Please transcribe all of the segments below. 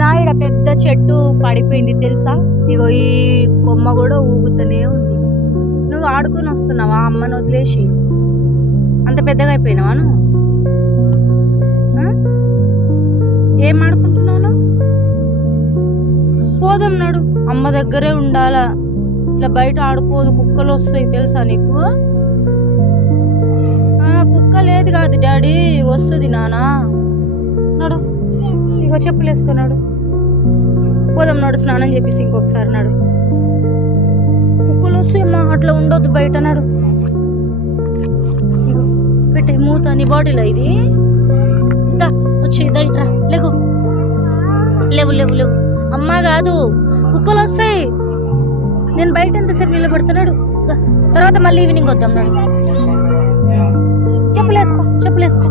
నా ఇక్కడ పెద్ద చెట్టు పడిపోయింది తెలుసా. ఇగో ఈ కొమ్మ కూడా ఊగుతూనే ఉంది. నువ్వు ఆడుకొని వస్తున్నావా అమ్మను వదిలేసి? అంత పెద్దగా అయిపోయినావా నువ్వు? ఏం ఆడుకుంటున్నావు? పోదాం నడు, అమ్మ దగ్గరే ఉండాలా. ఇట్లా బయట ఆడుకోదు, కుక్కలు వస్తాయి తెలుసా నీకు? కుక్క లేదు కాదు డాడీ, వస్తుంది నానా. నడు, ఇగో చెప్పులు వేసుకున్నాడు. పోదాం నడు, స్నానం చేపిసి ఇంకొకసారి నడు. కుక్కలు వస్తాయమ్మా, అట్లా ఉండొద్దు బయట. నడు, ఇగో పెట్టి మూత నీ బాడీలో ఇది. ఇంత వచ్చి ఇట్రా, లేవు లేవు లేవు లేవు. అమ్మ కాదు, కుక్కలు వస్తాయి. నేను బయట ఎంతసేపు నిలబడుతున్నాడు. తర్వాత మళ్ళీ ఈవినింగ్ వద్దాం. నాడు, చెప్పులేసుకో చెప్పులేసుకో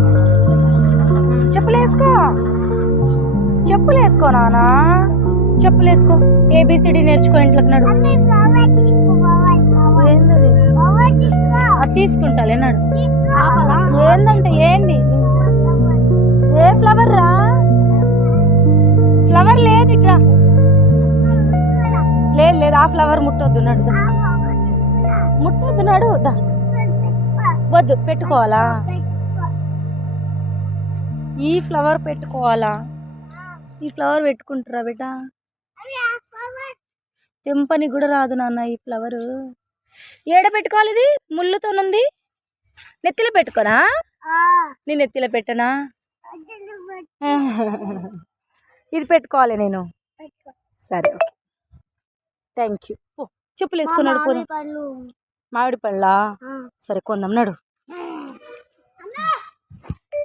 చెప్పులేసుకో చెప్పులేసుకో నానా, చెప్పులేసుకో. ఏబిసిడి నేర్చుకో ఇంట్లోకి. నడు, ఏంటది? అది తీసుకుంటాలే. నడు, ఏందంటే ఏంది? ఏ ఫ్లవర్ రా? ఫ్లవర్ లేదు ఇట్లా. లేదు లేదు, ఆ ఫ్లవర్ ముట్టొద్దు. నడు, ముట్టొద్దు. నడు, వద్దు. పెట్టుకోవాలా? ఈ ఫ్లవర్ పెట్టుకోవాలా? ఈ ఫ్లవర్ పెట్టుకుంటారా బేట? తెంపని కూడా రాదు నాన్న ఈ ఫ్లవరు. ఏడ పెట్టుకోవాలి? ఇది ముళ్ళుతోనుంది. నెత్తిలో పెట్టుకోనా? నేను నెత్తిలో పెట్టనా? ఇది పెట్టుకోవాలి నేను. సరే, ఓకే, థ్యాంక్ యూ. చెప్పులు వేసుకున్నాడు. పోను. మామిడి పళ్ళా? సరే కొందాం. నడు.